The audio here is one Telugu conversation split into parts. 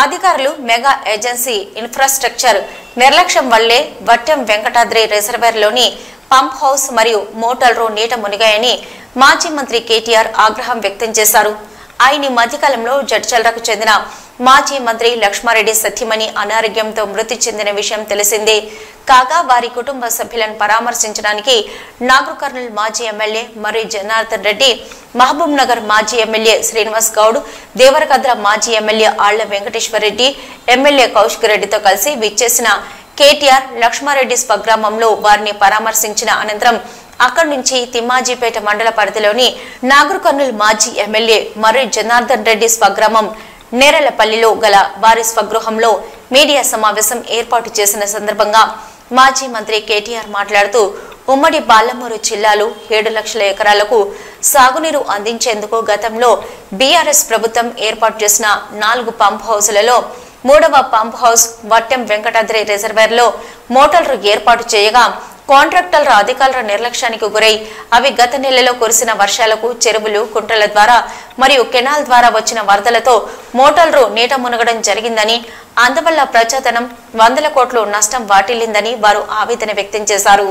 అధికారులు మెగా ఏజెన్సీ ఇన్ఫ్రాస్ట్రక్చర్ నిర్లక్ష్యం వల్లే వట్టెం వెంకటాద్రి రిజర్వేర్లోని పంప్ హౌస్ మరియు మోటార్లు నీట మునిగాయని మాజీ మంత్రి కేటీఆర్ ఆగ్రహం వ్యక్తం చేశారు. ఆయన మధ్యకాలంలో జడ్చల్రకు చెందిన మాజీ మంత్రి లక్ష్మారెడ్డి సత్యమణి అనారోగ్యంతో మృతి చెందిన విషయం తెలిసిందే. కాగా వారి కుటుంబ సభ్యులను పరామర్శించడానికి నాగర్ కర్నూల్ మాజీ ఎమ్మెల్యే మర్రి జనార్దన్ రెడ్డి, మహబూబ్ నగర్ మాజీ ఎమ్మెల్యే శ్రీనివాస్ గౌడ్, దేవరకద్ర మాజీ ఎమ్మెల్యే ఆళ్ల వెంకటేశ్వర రెడ్డి, ఎమ్మెల్యే కౌశిక్ రెడ్డితో కలిసి విచ్చేసిన కేటీఆర్ లక్ష్మారెడ్డి స్వగ్రామంలో వారిని పరామర్శించిన అనంతరం అక్కడి నుంచి తిమ్మాజీపేట మండల పరిధిలోని నాగర్ కర్నూల్ మాజీ ఎమ్మెల్యే మర్రి జనార్దన్ రెడ్డి స్వగ్రామం నేరలపల్లిలో గల వారి స్వగృహంలో మీడియా సమావేశం ఏర్పాటు చేసిన సందర్భంగా మాజీ మంత్రి కేటీఆర్ మాట్లాడుతూ ఉమ్మడి బాలమూరు జిల్లాలో 7 లక్షల ఎకరాలకు సాగునీరు అందించేందుకు గతంలో బీఆర్ఎస్ ప్రభుత్వం ఏర్పాటు చేసిన 4 పంప్ హౌసులలో 3వ పంప్ హౌస్ వట్టెం వెంకటాద్రి రిజర్వేర్లో మోటార్లు ఏర్పాటు చేయగా కాంట్రాక్టర్ల అధికారుల నిర్లక్ష్యానికి గురై అవి గత నెలలో కురిసిన వర్షాలకు చెరువులు, కుంటల ద్వారా మరియు కెనాల్ ద్వారా వచ్చిన వరదలతో మోటార్లు నీట మునగడం జరిగిందని, అందువల్ల ప్రజాధనం 100 కోట్ల నష్టం వాటిల్లిందని వారు ఆవేదన వ్యక్తం చేశారు.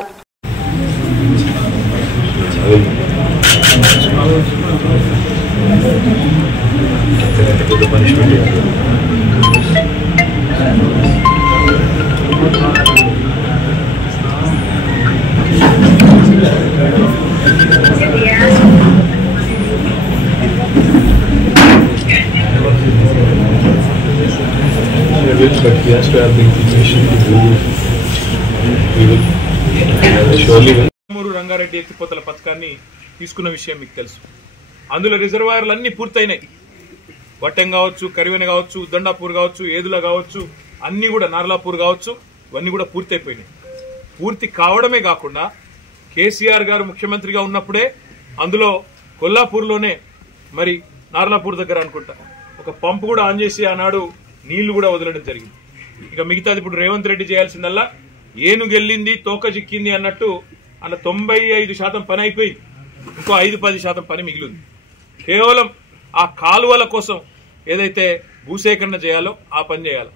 But he has to have the information to do it. We will surely will. Rangareddy ఎత్తిపోతల పథకాన్ని తీసుకున్న విషయం మీకు తెలుసు. అందులో రిజర్వాయర్లు అన్ని పూర్తయినాయి. వట్టెం కావచ్చు, కరివెన కావచ్చు, దండాపూర్ కావచ్చు, ఏదుల కావచ్చు, అన్ని కూడా నార్లాపూర్ కావచ్చు, ఇవన్నీ కూడా పూర్తయిపోయినాయి. పూర్తి కావడమే కాకుండా కేసీఆర్ గారు ముఖ్యమంత్రిగా ఉన్నప్పుడే అందులో కొల్లాపూర్లోనే మరి నార్లాపూర్ దగ్గర అనుకుంటా ఒక పంపు కూడా ఆన్ చేసి ఆనాడు నీళ్లు కూడా వదలడం జరిగింది. ఇక మిగతాది ఇప్పుడు రేవంత్ రెడ్డి చేయాల్సిందల్లా ఏనుగెళ్ళింది తోక చిక్కింది అన్నట్టు అన్న 95% పని అయిపోయింది. ఇంకో 5-10% పని మిగిలింది. కేవలం ఆ కాలువల కోసం ఏదైతే భూసేకరణ చేయాలో ఆ పని చేయాలి.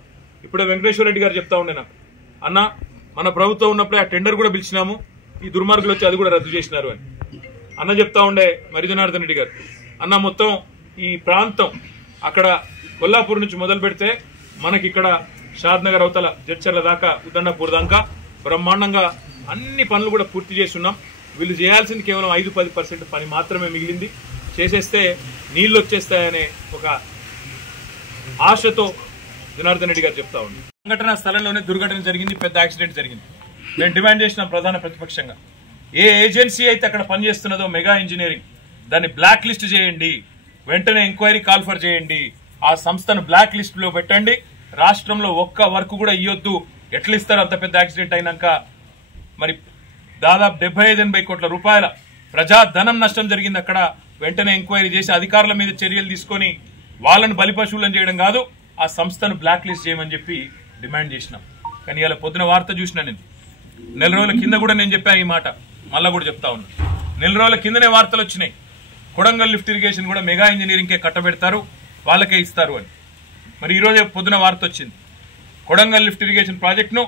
ఇప్పుడే వెంకటేశ్వర రెడ్డి గారు చెప్తా ఉండే నాకు, అన్న మన ప్రభుత్వం ఉన్నప్పుడే ఆ టెండర్ కూడా పిలిచినాము, ఈ దుర్మార్గులు వచ్చి అది కూడా రద్దు చేసినారు అని అన్న చెప్తా ఉండే మర్రి జనార్దన్ రెడ్డి గారు. అన్న మొత్తం ఈ ప్రాంతం అక్కడ కొల్లాపూర్ నుంచి మొదలు పెడితే మనకి ఇక్కడ షాద్నగర్ అవతల జడ్చర్ల దాకా ఉదండపూర్ దాకా బ్రహ్మాండంగా అన్ని పనులు కూడా పూర్తి చేస్తున్నాం. వీళ్ళు చేయాల్సింది కేవలం 5-10% పని మాత్రమే మిగిలింది. చేసేస్తే నీళ్లు వచ్చేస్తాయనే ఒక ఆశతో జనార్దన్ రెడ్డి గారు చెప్తా ఉన్నారు. సంఘటన స్థలంలోనే దుర్ఘటన జరిగింది, పెద్ద యాక్సిడెంట్ జరిగింది. మేము డిమాండ్ చేసిన ప్రధాన ప్రతిపక్షంగా ఏ ఏజెన్సీ అయితే అక్కడ పనిచేస్తున్నదో మెగా ఇంజనీరింగ్ దాన్ని బ్లాక్ లిస్ట్ చేయండి, వెంటనే ఎంక్వైరీ కాల్ఫర్ చేయండి, ఆ సంస్థను బ్లాక్ లిస్ట్ లో పెట్టండి. రాష్ట్రంలో ఒక్క వర్క్ కూడా ఇవ్వద్దు. ఎట్లా ఇస్తారు అంత పెద్ద యాక్సిడెంట్ అయినాక? మరి దాదాపు 75-80 కోట్ల రూపాయల ప్రజాధనం నష్టం జరిగింది అక్కడ. వెంటనే ఎంక్వైరీ చేసి అధికారుల మీద చర్యలు తీసుకొని వాళ్ళని బలిపశువులను చేయడం కాదు, ఆ సంస్థను బ్లాక్ లిస్ట్ చేయమని చెప్పి డిమాండ్ చేసినాం. కానీ ఇలా పొద్దున వార్త చూసినా నేను, నెల రోజుల కింద కూడా నేను చెప్పా ఈ మాట, మళ్ళా కూడా చెప్తా ఉన్నా. నెల రోజుల కిందనే వార్తలు వచ్చినాయి, కొడంగల్ లిఫ్ట్ ఇరిగేషన్ కూడా మెగా ఇంజనీరింగ్కే కట్టబెడతారు, వాళ్ళకే ఇస్తారు అని. మరి ఈరోజు పొద్దున వార్త వచ్చింది, కొడంగల్ లిఫ్ట్ ఇరిగేషన్ ప్రాజెక్టును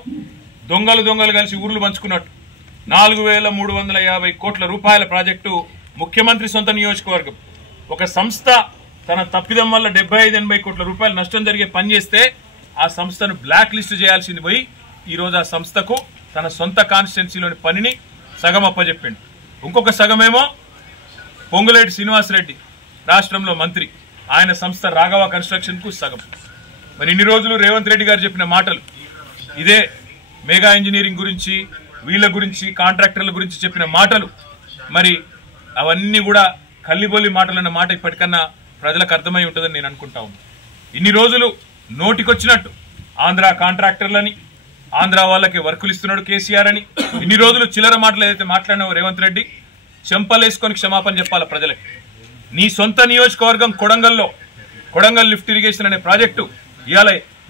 దొంగలు కలిసి ఊర్లు పంచుకున్నట్టు 4350 కోట్ల రూపాయల ప్రాజెక్టు ముఖ్యమంత్రి సొంత నియోజకవర్గం. ఒక సంస్థ తన తప్పిదం వల్ల 75-80 కోట్ల రూపాయల నష్టం జరిగే పని చేస్తే ఆ సంస్థను బ్లాక్ లిస్ట్ చేయాల్సింది పోయి ఈరోజు ఆ సంస్థకు తన సొంత కాన్స్టిట్యున్సీలోని పనిని సగం అప్పచెప్పిండు. ఇంకొక సగమేమో పొంగులేటి శ్రీనివాసరెడ్డి రాష్ట్రంలో మంత్రి, ఆయన సంస్థ రాఘవ కన్స్ట్రక్షన్ కు సగం. మరి ఇన్ని రోజులు రేవంత్ రెడ్డి గారు చెప్పిన మాటలు ఇదే, మెగా ఇంజనీరింగ్ గురించి, వీళ్ళ గురించి, కాంట్రాక్టర్ల గురించి చెప్పిన మాటలు, మరి అవన్నీ కూడా కల్లిబొల్లి మాటలు అన్న మాట ఇప్పటికన్నా ప్రజలకు అర్థమై ఉంటుందని నేను అనుకుంటా ఉన్నాను. ఇన్ని రోజులు నోటికొచ్చినట్టు ఆంధ్ర కాంట్రాక్టర్లని, ఆంధ్ర వాళ్ళకి వర్కులు ఇస్తున్నాడు కేసీఆర్ అని ఇన్ని రోజులు చిల్లర మాటలు ఏదైతే మాట్లాడినావో రేవంత్ రెడ్డి, చెంపలేసుకొని క్షమాపణ చెప్పాలి ప్రజలకి. నీ సొంత నియోజకవర్గం కొడంగల్లో కొడంగల్ లిఫ్ట్ ఇరిగేషన్ అనే ప్రాజెక్టు ఇవాళ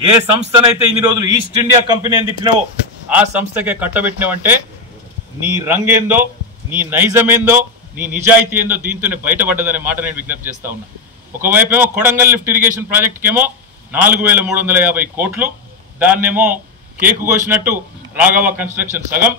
ఏ సంస్థనైతే ఇన్ని రోజులు ఈస్ట్ ఇండియా కంపెనీ అని తిట్టినావో ఆ సంస్థకే కట్టబెట్టినావంటే నీ రంగేందో, నీ నైజమేందో, నీ నిజాయితీ ఏందో దీంతోనే బయటపడ్డదనే మాట నేను విజ్ఞప్తి చేస్తా ఉన్నా. ఒకవైపేమో కొడంగల్ లిఫ్ట్ ఇరిగేషన్ ప్రాజెక్టుకేమో 4,350 కోట్లు. దాన్నేమో కేకు కోసినట్టు రాఘవ కన్స్ట్రక్షన్ సగం,